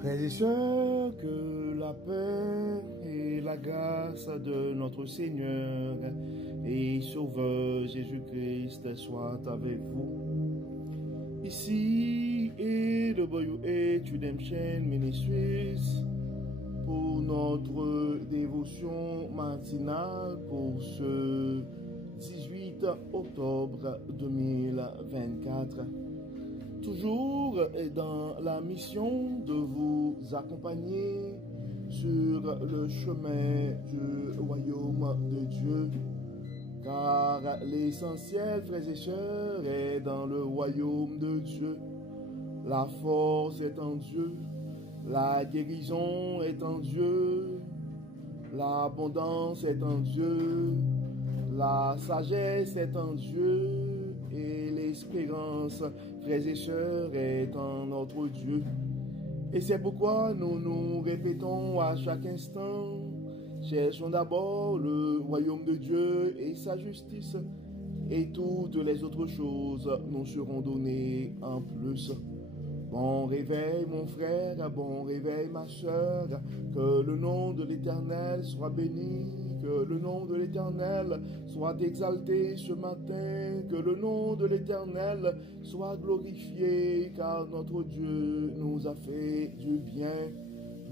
Frères et sœurs, que la paix et la grâce de notre Seigneur et Sauveur Jésus-Christ soient avec vous. Ici est le Bayou Redemption Ministries pour notre dévotion matinale pour ce 18 octobre 2024. Toujours dans la mission de vous accompagner sur le chemin du royaume de Dieu, car l'essentiel, frères et sœurs, est dans le royaume de Dieu. La force est en Dieu, la guérison est en Dieu, l'abondance est en Dieu, la sagesse est en Dieu, et l'espérance, frères et sœurs, est en notre Dieu. Et c'est pourquoi nous nous répétons à chaque instant, cherchons d'abord le royaume de Dieu et sa justice, et toutes les autres choses nous seront données en plus. Bon réveil mon frère, bon réveil ma sœur, que le nom de l'Éternel soit béni, que le nom de l'Éternel soit exalté ce matin, que le nom de l'Éternel soit glorifié, car notre Dieu nous a fait du bien.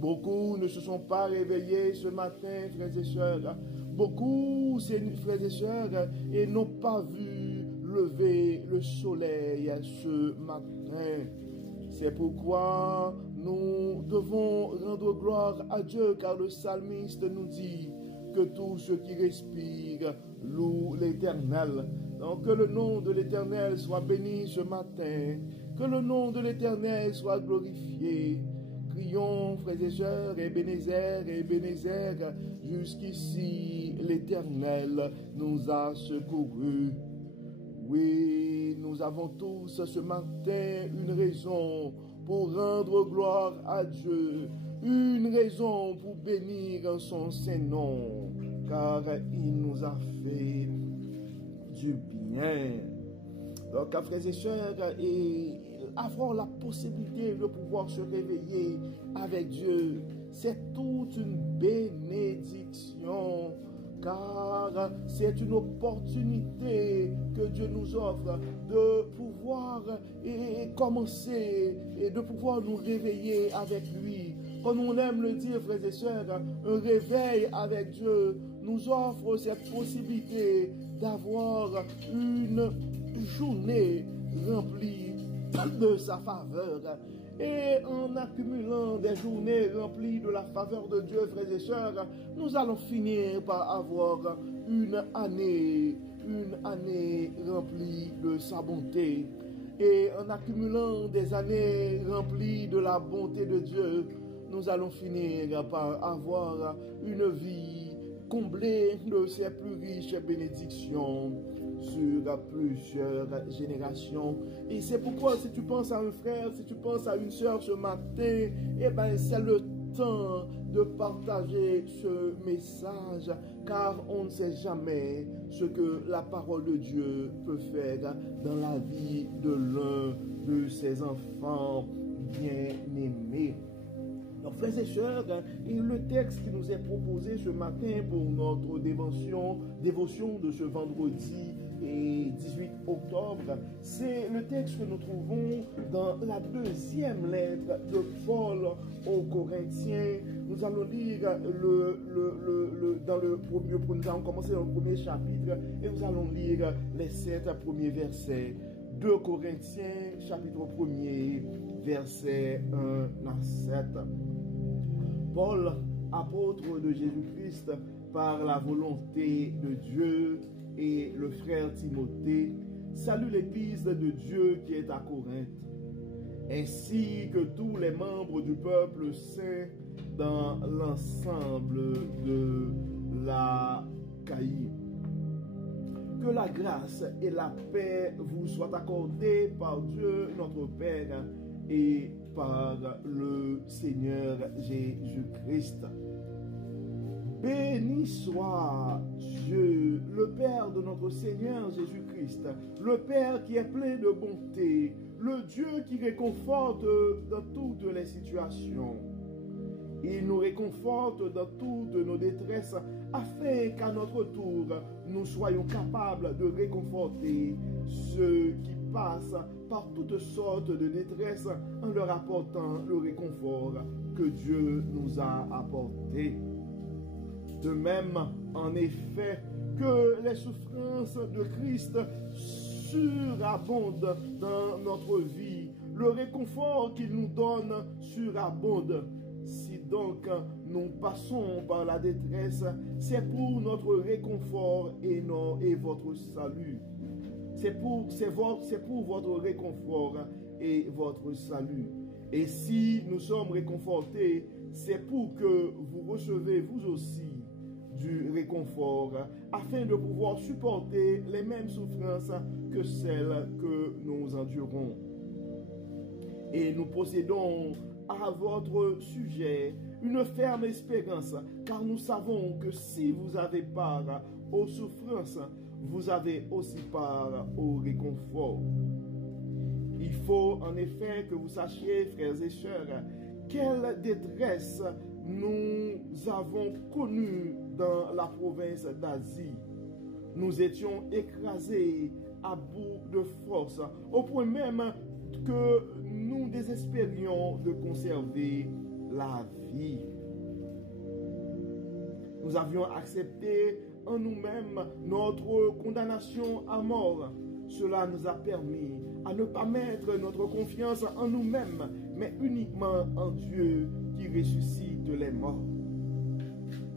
Beaucoup ne se sont pas réveillés ce matin, frères et sœurs. Beaucoup, frères et sœurs, et n'ont pas vu lever le soleil ce matin. C'est pourquoi nous devons rendre gloire à Dieu, car le psalmiste nous dit que tous ceux qui respirent louent l'Éternel. Donc que le nom de l'Éternel soit béni ce matin, que le nom de l'Éternel soit glorifié. Crions, frères et sœurs, Ebenezer, jusqu'ici l'Éternel nous a secourus. Oui, nous avons tous ce matin une raison pour rendre gloire à Dieu, une raison pour bénir son Saint-Nom, car il nous a fait du bien. Donc, frères et sœurs, avoir la possibilité de pouvoir se réveiller avec Dieu, c'est toute une bénédiction. Car c'est une opportunité que Dieu nous offre de pouvoir commencer et de pouvoir nous réveiller avec lui. Comme on aime le dire, frères et sœurs, un réveil avec Dieu nous offre cette possibilité d'avoir une journée remplie de sa faveur. Et en accumulant des journées remplies de la faveur de Dieu, frères et sœurs, nous allons finir par avoir une année remplie de sa bonté. Et en accumulant des années remplies de la bonté de Dieu, nous allons finir par avoir une vie comblée de ses plus riches bénédictions sur plusieurs générations. Et c'est pourquoi si tu penses à un frère, si tu penses à une sœur ce matin, eh ben c'est le temps de partager ce message, car on ne sait jamais ce que la parole de Dieu peut faire dans la vie de l'un de ses enfants bien-aimés. Donc, frères et sœurs, et le texte qui nous est proposé ce matin pour notre dévotion de ce vendredi et 18 octobre, c'est le texte que nous trouvons dans la deuxième lettre de Paul aux Corinthiens. Nous allons lire nous allons commencer dans le premier chapitre et nous allons lire les 7 premiers versets. 2 Corinthiens, chapitre 1er, versets 1 à 7. Paul, apôtre de Jésus-Christ, par la volonté de Dieu, et le frère Timothée, salue l'Église de Dieu qui est à Corinthe, ainsi que tous les membres du peuple saint dans l'ensemble de l'Achaïe. Que la grâce et la paix vous soient accordées par Dieu notre Père et par le Seigneur Jésus-Christ. Béni soit Dieu, le Père de notre Seigneur Jésus-Christ, le Père qui est plein de bonté, le Dieu qui réconforte dans toutes les situations. Il nous réconforte dans toutes nos détresses afin qu'à notre tour, nous soyons capables de réconforter ceux qui passent par toutes sortes de détresses en leur apportant le réconfort que Dieu nous a apporté. De même, en effet, que les souffrances de Christ surabondent dans notre vie, le réconfort qu'il nous donne surabonde. Si donc nous passons par la détresse, c'est pour notre réconfort et votre salut. C'est pour votre réconfort et votre salut. Et si nous sommes réconfortés, c'est pour que vous recevez vous aussi du réconfort, afin de pouvoir supporter les mêmes souffrances que celles que nous endurons. Et nous possédons à votre sujet une ferme espérance, car nous savons que si vous avez part aux souffrances, vous avez aussi part au réconfort. Il faut en effet que vous sachiez, frères et sœurs, quelle détresse nous avons connue dans la province d'Asie. Nous étions écrasés à bout de force, au point même que nous désespérions de conserver la vie. Nous avions accepté en nous-mêmes notre condamnation à mort. Cela nous a permis à ne pas mettre notre confiance en nous-mêmes, mais uniquement en Dieu qui ressuscite les morts.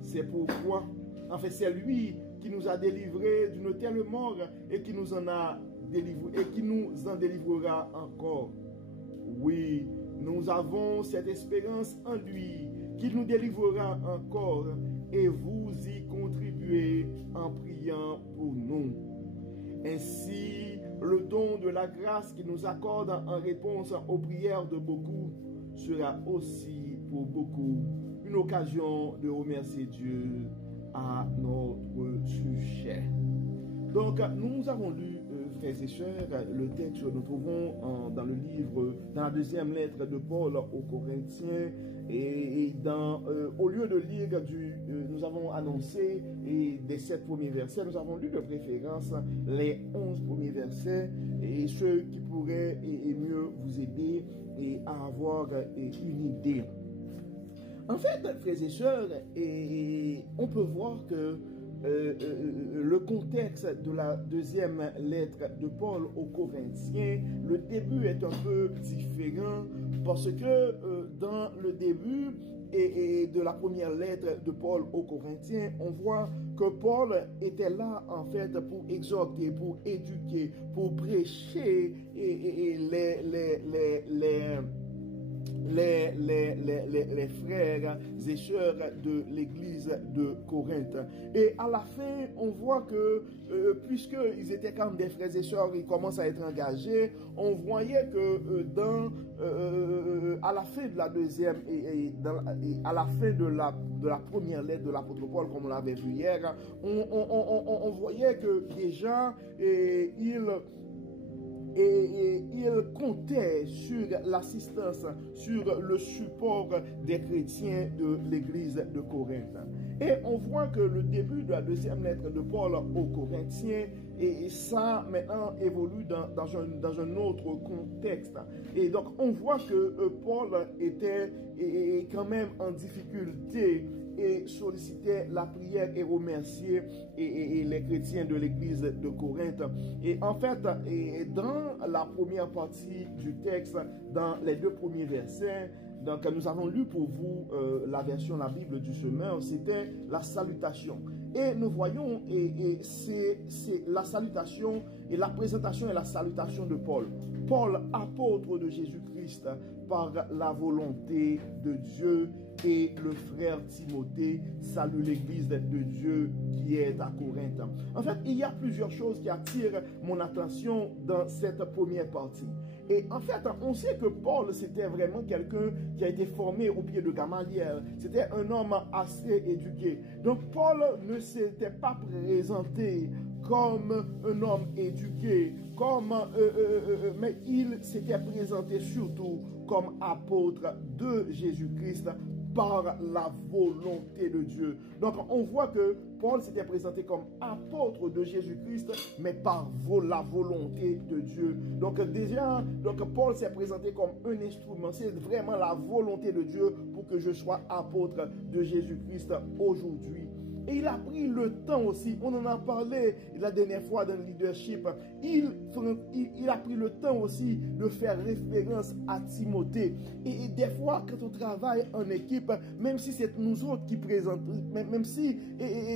C'est pourquoi, en fait, c'est lui qui nous a délivrés d'une telle mort et qui nous en délivrera encore. Oui, nous avons cette espérance en lui, qu'il nous délivrera encore, et vous y contribuez en priant pour nous. Ainsi, le don de la grâce qu'il nous accorde en réponse aux prières de beaucoup sera aussi pour beaucoup une occasion de remercier Dieu à notre sujet. Donc, nous avons lu, frères et sœurs, le texte que nous trouvons dans le livre, dans la deuxième lettre de Paul aux Corinthiens, et au lieu de lire nous avons annoncé des 7 premiers versets, nous avons lu de préférence les 11 premiers versets, et ceux qui pourraient mieux vous aider à avoir une idée. En fait, frères et sœurs, on peut voir que le contexte de la deuxième lettre de Paul aux Corinthiens, le début est un peu différent parce que dans le début et de la première lettre de Paul aux Corinthiens, on voit que Paul était là en fait pour exhorter, pour éduquer, pour prêcher les frères et sœurs de l'église de Corinthe. Et à la fin, on voit que, puisqu'ils étaient comme des frères et sœurs, ils commencent à être engagés, on voyait que à la fin de la deuxième à la fin de la première lettre de l'apôtre Paul, comme on l'avait vu hier, on voyait que déjà, il comptait sur l'assistance, sur le support des chrétiens de l'église de Corinthe. Et on voit que le début de la deuxième lettre de Paul aux Corinthiens, et ça maintenant évolue dans un autre contexte. Et donc on voit que Paul était quand même en difficulté et sollicitait la prière et remerciait les chrétiens de l'église de Corinthe. Et en fait, dans la première partie du texte, dans les 2 premiers versets, donc nous avons lu pour vous la version, la Bible du semeur, c'était la salutation. Et nous voyons, c'est la salutation et la présentation et la salutation de Paul. Paul, apôtre de Jésus-Christ, par la volonté de Dieu, et le frère Timothée salue l'église de Dieu qui est à Corinthe. En fait, il y a plusieurs choses qui attirent mon attention dans cette première partie. Et en fait, on sait que Paul, c'était vraiment quelqu'un qui a été formé au pied de Gamaliel. C'était un homme assez éduqué. Donc, Paul ne s'était pas présenté comme un homme éduqué, mais il s'était présenté surtout comme apôtre de Jésus-Christ par la volonté de Dieu. Donc, on voit que Paul s'était présenté comme apôtre de Jésus-Christ, mais par la volonté de Dieu. Donc, déjà, Paul s'est présenté comme un instrument. C'est vraiment la volonté de Dieu pour que je sois apôtre de Jésus-Christ aujourd'hui. Et il a pris le temps aussi, on en a parlé la dernière fois dans le leadership, il a pris le temps aussi de faire référence à Timothée. Et des fois, quand on travaille en équipe, même si c'est nous autres qui présentons, même si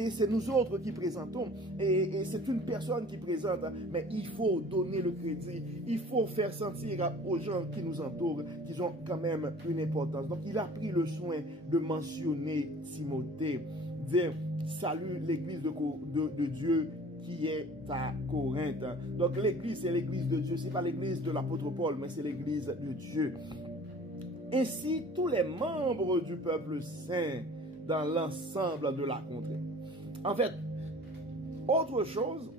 c'est nous autres qui présentons, et c'est une personne qui présente, mais il faut donner le crédit, il faut faire sentir aux gens qui nous entourent qu'ils ont quand même une importance. Donc il a pris le soin de mentionner Timothée, dire salut l'église de Dieu qui est à Corinthe. Donc l'église, c'est l'église de Dieu. Ce n'est pas l'église de l'apôtre Paul, mais c'est l'église de Dieu. Ainsi, tous les membres du peuple saint dans l'ensemble de la contrée. En fait, autre chose,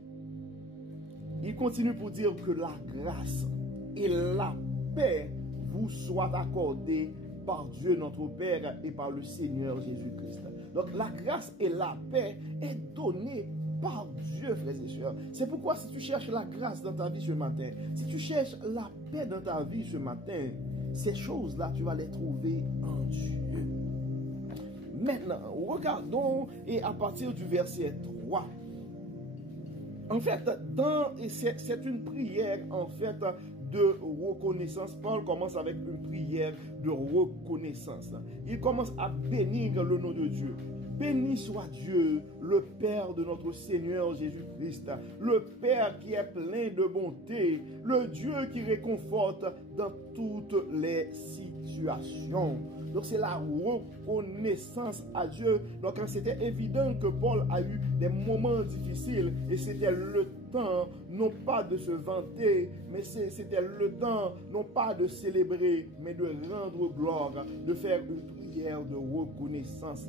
il continue pour dire que la grâce et la paix vous soient accordées par Dieu notre Père et par le Seigneur Jésus-Christ. Donc la grâce et la paix est donnée par Dieu, frères et sœurs. C'est pourquoi si tu cherches la grâce dans ta vie ce matin, si tu cherches la paix dans ta vie ce matin, ces choses-là, tu vas les trouver en Dieu. Maintenant, regardons et à partir du verset 3. En fait, c'est une prière en fait de reconnaissance. Paul commence avec une prière de reconnaissance. Il commence à bénir le nom de Dieu. Béni soit Dieu, le Père de notre Seigneur Jésus-Christ, le Père qui est plein de bonté, le Dieu qui réconforte dans toutes les situations. Donc c'est la reconnaissance à Dieu. Donc c'était évident que Paul a eu des moments difficiles et c'était le temps non pas de se vanter, mais c'était le temps non pas de célébrer, mais de rendre gloire, de faire une prière de reconnaissance.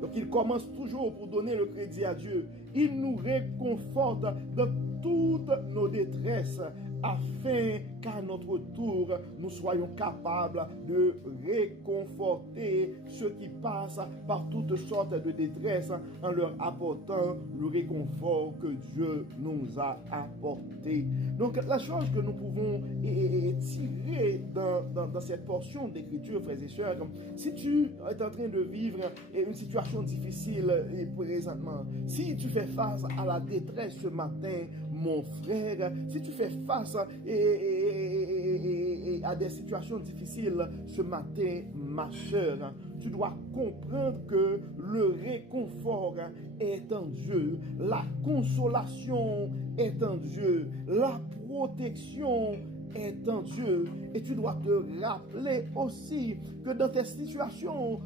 Donc il commence toujours pour donner le crédit à Dieu. Il nous réconforte dans toutes nos détresses afin qu'à notre tour, nous soyons capables de réconforter ceux qui passent par toutes sortes de détresse en leur apportant le réconfort que Dieu nous a apporté. Donc la chose que nous pouvons tirer dans cette portion d'écriture, frères et sœurs, si tu es en train de vivre une situation difficile présentement, si tu fais face à la détresse ce matin, mon frère, si tu fais face à des situations difficiles ce matin, ma chère, tu dois comprendre que le réconfort est en Dieu, la consolation est en Dieu, la protection est en Dieu. Et tu dois te rappeler aussi que dans ta situation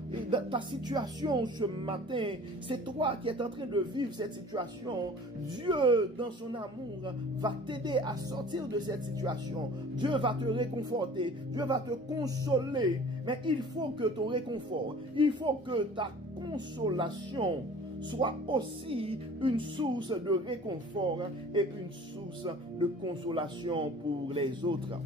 ce matin, c'est toi qui es en train de vivre cette situation. Dieu, dans son amour, va t'aider à sortir de cette situation. Dieu va te réconforter, Dieu va te consoler. Mais il faut que ton réconfort, il faut que ta consolation soit aussi une source de réconfort et une source de consolation pour les autres.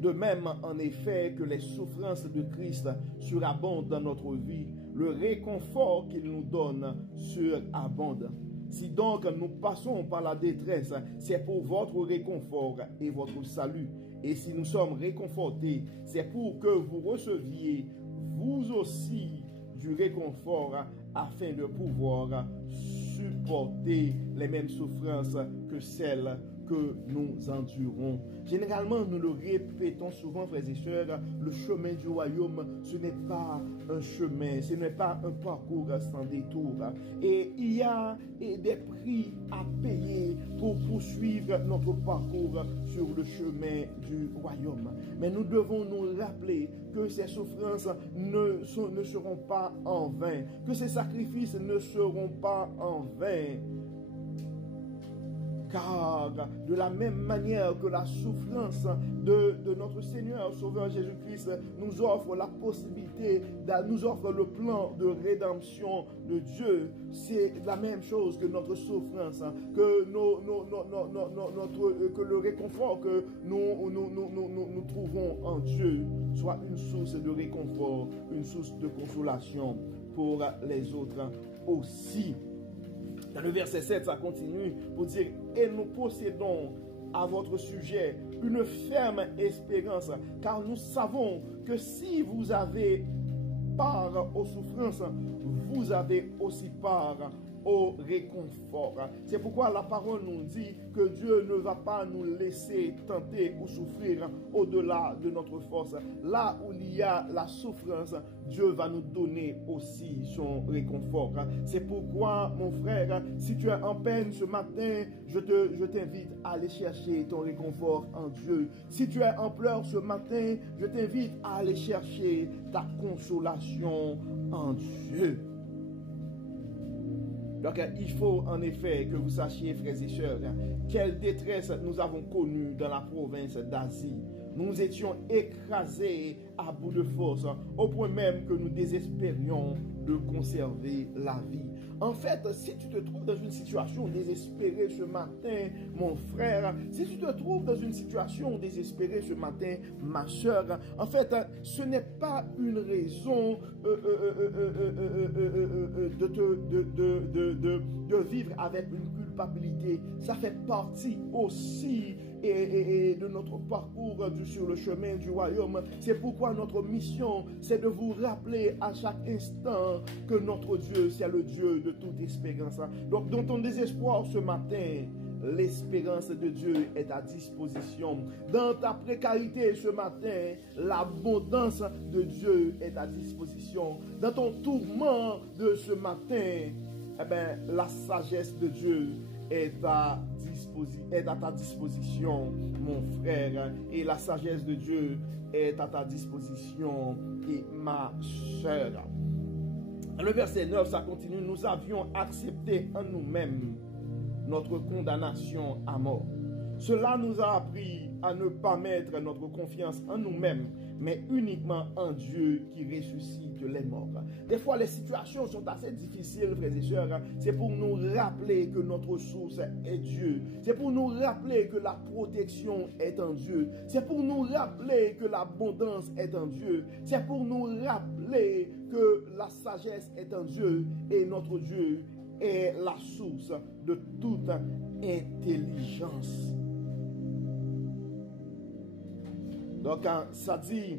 De même, en effet, que les souffrances de Christ surabondent dans notre vie, le réconfort qu'il nous donne surabonde. Si donc nous passons par la détresse, c'est pour votre réconfort et votre salut. Et si nous sommes réconfortés, c'est pour que vous receviez vous aussi du réconfort afin de pouvoir supporter les mêmes souffrances que celles que nous endurons. Généralement, nous le répétons souvent, frères et sœurs, le chemin du royaume, ce n'est pas un chemin, ce n'est pas un parcours sans détour. Et il y a des prix à payer pour poursuivre notre parcours sur le chemin du royaume. Mais nous devons nous rappeler que ces souffrances ne seront pas en vain, que ces sacrifices ne seront pas en vain. Car de la même manière que la souffrance de notre Seigneur Sauveur Jésus-Christ nous offre la possibilité, nous offre le plan de rédemption de Dieu, c'est la même chose que notre souffrance, que, que le réconfort que nous trouvons en Dieu soit une source de réconfort, une source de consolation pour les autres aussi. Dans le verset 7, ça continue pour dire « Et nous possédons à votre sujet une ferme espérance, car nous savons que si vous avez part aux souffrances, vous avez aussi part au réconfort. » C'est pourquoi la parole nous dit que Dieu ne va pas nous laisser tenter ou souffrir au-delà de notre force. Là où il y a la souffrance, Dieu va nous donner aussi son réconfort. C'est pourquoi, mon frère, si tu es en peine ce matin, je t'invite à aller chercher ton réconfort en Dieu. Si tu es en pleurs ce matin, je t'invite à aller chercher ta consolation en Dieu. Donc, il faut en effet que vous sachiez, frères et sœurs, quelle détresse nous avons connue dans la province d'Asie. Nous étions écrasés à bout de force, au point même que nous désespérions de conserver la vie. En fait, si tu te trouves dans une situation désespérée ce matin, mon frère, si tu te trouves dans une situation désespérée ce matin, ma soeur, en fait, ce n'est pas une raison de vivre avec une culpabilité. Ça fait partie aussi de notre parcours sur le chemin du royaume. C'est pourquoi notre mission, c'est de vous rappeler à chaque instant que notre Dieu, c'est le Dieu de toute espérance. Donc, dans ton désespoir ce matin, l'espérance de Dieu est à disposition. Dans ta précarité ce matin, l'abondance de Dieu est à disposition. Dans ton tourment de ce matin, eh bien, la sagesse de Dieu est à ta disposition, mon frère. Et la sagesse de Dieu est à ta disposition, et ma soeur. Dans le verset 9, ça continue. Nous avions accepté en nous-mêmes notre condamnation à mort. Cela nous a appris à ne pas mettre notre confiance en nous-mêmes, mais uniquement en Dieu qui ressuscite les morts. Des fois, les situations sont assez difficiles, frères et sœurs. C'est pour nous rappeler que notre source est Dieu. C'est pour nous rappeler que la protection est en Dieu. C'est pour nous rappeler que l'abondance est en Dieu. C'est pour nous rappeler que la sagesse est en Dieu et notre Dieu est la source de toute intelligence. Donc, ça dit,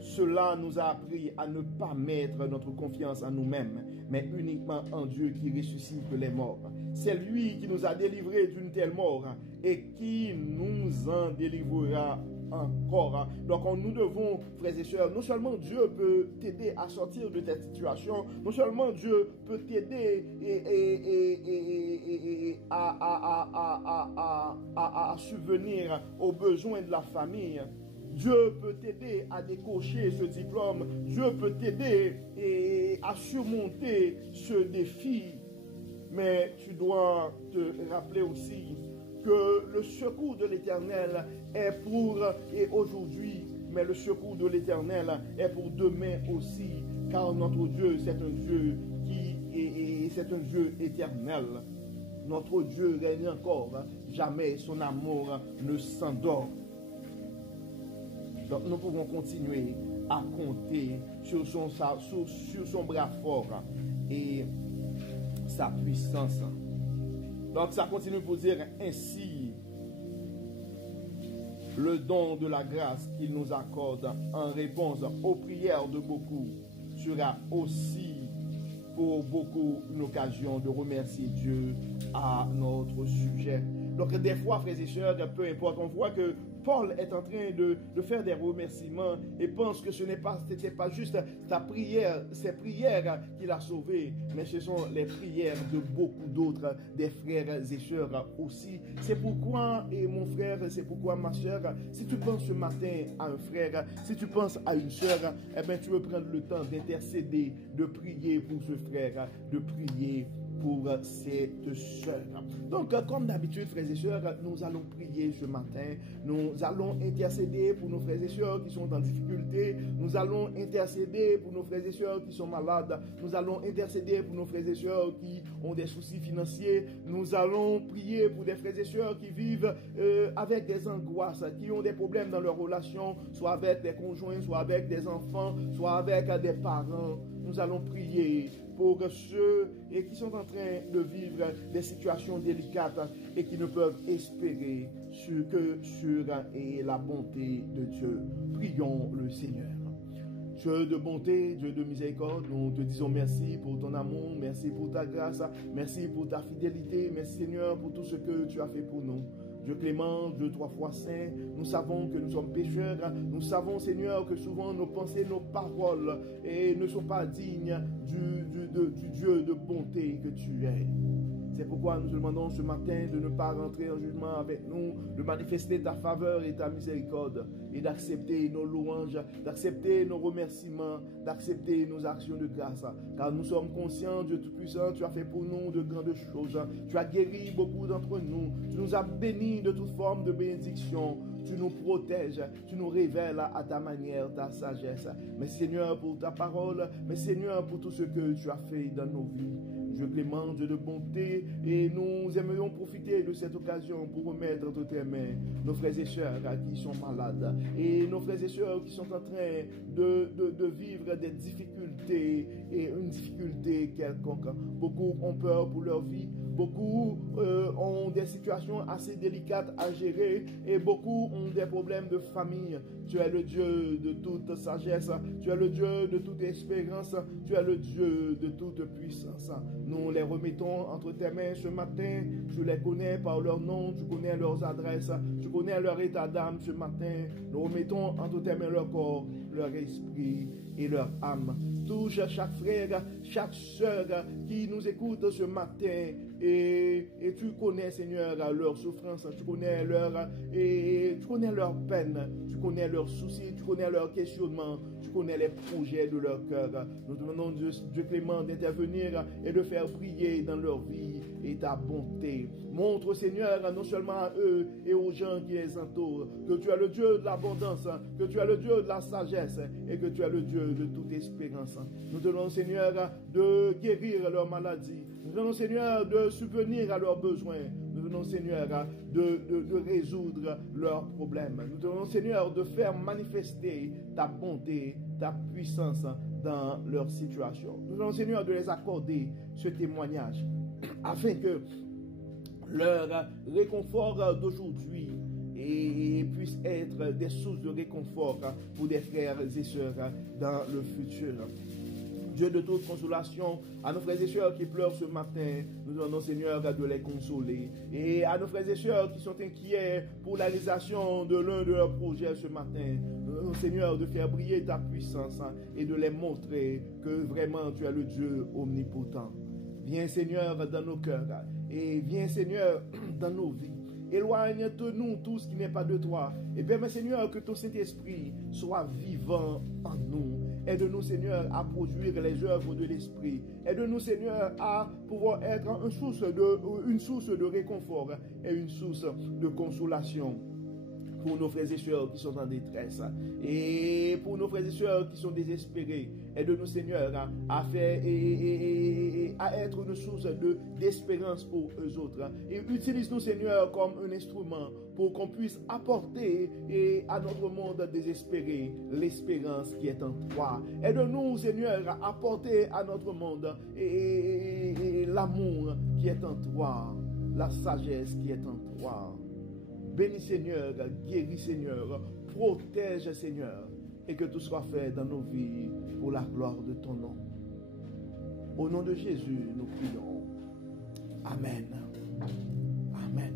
cela nous a appris à ne pas mettre notre confiance en nous-mêmes, mais uniquement en Dieu qui ressuscite les morts. C'est lui qui nous a délivrés d'une telle mort et qui nous en délivrera encore. Donc, nous devons, frères et sœurs, non seulement Dieu peut t'aider à sortir de cette situation, non seulement Dieu peut t'aider à subvenir aux besoins de la famille. Dieu peut t'aider à décocher ce diplôme. Dieu peut t'aider à surmonter ce défi. Mais tu dois te rappeler aussi que le secours de l'Éternel est pour aujourd'hui, mais le secours de l'Éternel est pour demain aussi, car notre Dieu, c'est un Dieu c'est un Dieu éternel. Notre Dieu règne encore, jamais son amour ne s'endort. Donc nous pouvons continuer à compter sur son bras fort et sa puissance. Donc ça continue pour dire ainsi, le don de la grâce qu'il nous accorde en réponse aux prières de beaucoup sera aussi pour beaucoup une occasion de remercier Dieu à notre sujet. Donc des fois, frères et sœurs, peu importe, on voit que Paul est en train de faire des remerciements et pense que ce n'était pas juste sa prière, ses prières qui l'a sauvé, mais ce sont les prières de beaucoup d'autres, des frères et sœurs aussi. C'est pourquoi, et mon frère, c'est pourquoi ma sœur, si tu penses ce matin à un frère, si tu penses à une sœur, eh bien tu veux prendre le temps d'intercéder, de prier pour ce frère, de prier pour cette sœur. Donc, comme d'habitude, frères et sœurs, nous allons prier ce matin. Nous allons intercéder pour nos frères et sœurs qui sont en difficulté. Nous allons intercéder pour nos frères et sœurs qui sont malades. Nous allons intercéder pour nos frères et sœurs qui ont des soucis financiers. Nous allons prier pour des frères et sœurs qui vivent avec des angoisses, qui ont des problèmes dans leurs relations, soit avec des conjoints, soit avec des enfants, soit avec des parents. Nous allons prier pour ceux qui sont en train de vivre des situations délicates et qui ne peuvent espérer que sur la bonté de Dieu. Prions le Seigneur. Dieu de bonté, Dieu de miséricorde, nous te disons merci pour ton amour, merci pour ta grâce, merci pour ta fidélité, merci Seigneur pour tout ce que tu as fait pour nous. Dieu clément, Dieu trois fois saint, nous savons que nous sommes pécheurs, nous savons Seigneur que souvent nos pensées, nos paroles ne sont pas dignes du Dieu de bonté que tu es. C'est pourquoi nous te demandons ce matin de ne pas rentrer en jugement avec nous, de manifester ta faveur et ta miséricorde et d'accepter nos louanges, d'accepter nos remerciements, d'accepter nos actions de grâce. Car nous sommes conscients, Dieu Tout-Puissant, tu as fait pour nous de grandes choses. Tu as guéri beaucoup d'entre nous. Tu nous as bénis de toute forme de bénédiction. Tu nous protèges, tu nous révèles à ta manière, ta sagesse. Mais Seigneur, pour ta parole, mais Seigneur, pour tout ce que tu as fait dans nos vies. Dieu clément, Dieu de bonté, et nous aimerions profiter de cette occasion pour remettre entre tes mains nos frères et sœurs qui sont malades et nos frères et sœurs qui sont en train de vivre des difficultés et une difficulté quelconque. Beaucoup ont peur pour leur vie, beaucoup ont des situations assez délicates à gérer et beaucoup ont des problèmes de famille. Tu es le Dieu de toute sagesse, tu es le Dieu de toute espérance, tu es le Dieu de toute puissance. Nous les remettons entre tes mains ce matin. Tu les connais par leur nom, tu connais leurs adresses, tu connais leur état d'âme ce matin. Nous remettons entre tes mains leur corps, leur esprit et leur âme. Touche chaque frère, chaque sœur qui nous écoute ce matin et tu connais, Seigneur, leur souffrance, tu connais leur peine, tu connais leurs soucis, tu connais leurs questionnements, tu connais les projets de leur cœur. Nous demandons Dieu clément d'intervenir et de faire briller dans leur vie et ta bonté. Montre, Seigneur, non seulement à eux et aux gens qui les entourent, que tu es le Dieu de l'abondance, que tu es le Dieu de la sagesse et que tu es le Dieu de toute espérance. Nous te demandons, Seigneur, de guérir leurs maladies. Nous te demandons, Seigneur, de subvenir à leurs besoins. Nous te demandons, Seigneur, de résoudre leurs problèmes. Nous te demandons, Seigneur, de faire manifester ta bonté, ta puissance dans leur situation. Nous te demandons, Seigneur, de les accorder ce témoignage afin que leur réconfort d'aujourd'hui puisse être des sources de réconfort pour des frères et sœurs dans le futur. Dieu de toute consolation, à nos frères et sœurs qui pleurent ce matin, nous demandons, Seigneur, de les consoler. Et à nos frères et sœurs qui sont inquiets pour la réalisation de l'un de leurs projets ce matin, nous demandons, Seigneur, de faire briller ta puissance et de les montrer que vraiment tu es le Dieu omnipotent. Viens, Seigneur, dans nos cœurs et viens, Seigneur, dans nos vies. Éloigne de nous tout ce qui n'est pas de toi. Et permets, Seigneur, que ton Saint-Esprit soit vivant en nous. Aide-nous, Seigneur, à produire les œuvres de l'Esprit. Aide-nous, Seigneur, à pouvoir être une source de réconfort et une source de consolation pour nos frères et sœurs qui sont en détresse et pour nos frères et sœurs qui sont désespérés. Aide-nous, Seigneur, à faire et à être une source d'espérance pour eux autres. Et utilise-nous, Seigneur, comme un instrument pour qu'on puisse apporter à notre monde désespéré l'espérance qui est en toi. Aide-nous, Seigneur, à apporter à notre monde et l'amour qui est en toi, la sagesse qui est en toi. Bénis, Seigneur, guéris, Seigneur, protège, Seigneur, et que tout soit fait dans nos vies pour la gloire de ton nom. Au nom de Jésus, nous prions. Amen. Amen.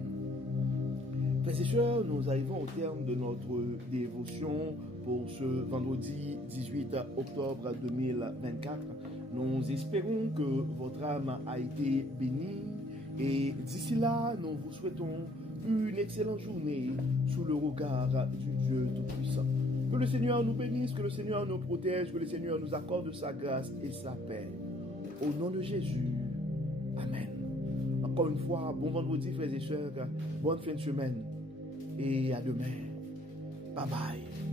Frères et sœurs, nous arrivons au terme de notre dévotion pour ce vendredi 18 octobre 2024. Nous espérons que votre âme a été bénie et d'ici là, nous vous souhaitons une excellente journée sous le regard du Dieu Tout-Puissant. Que le Seigneur nous bénisse, que le Seigneur nous protège, que le Seigneur nous accorde sa grâce et sa paix. Au nom de Jésus, Amen. Encore une fois, bon vendredi, frères et sœurs, bonne fin de semaine et à demain. Bye bye.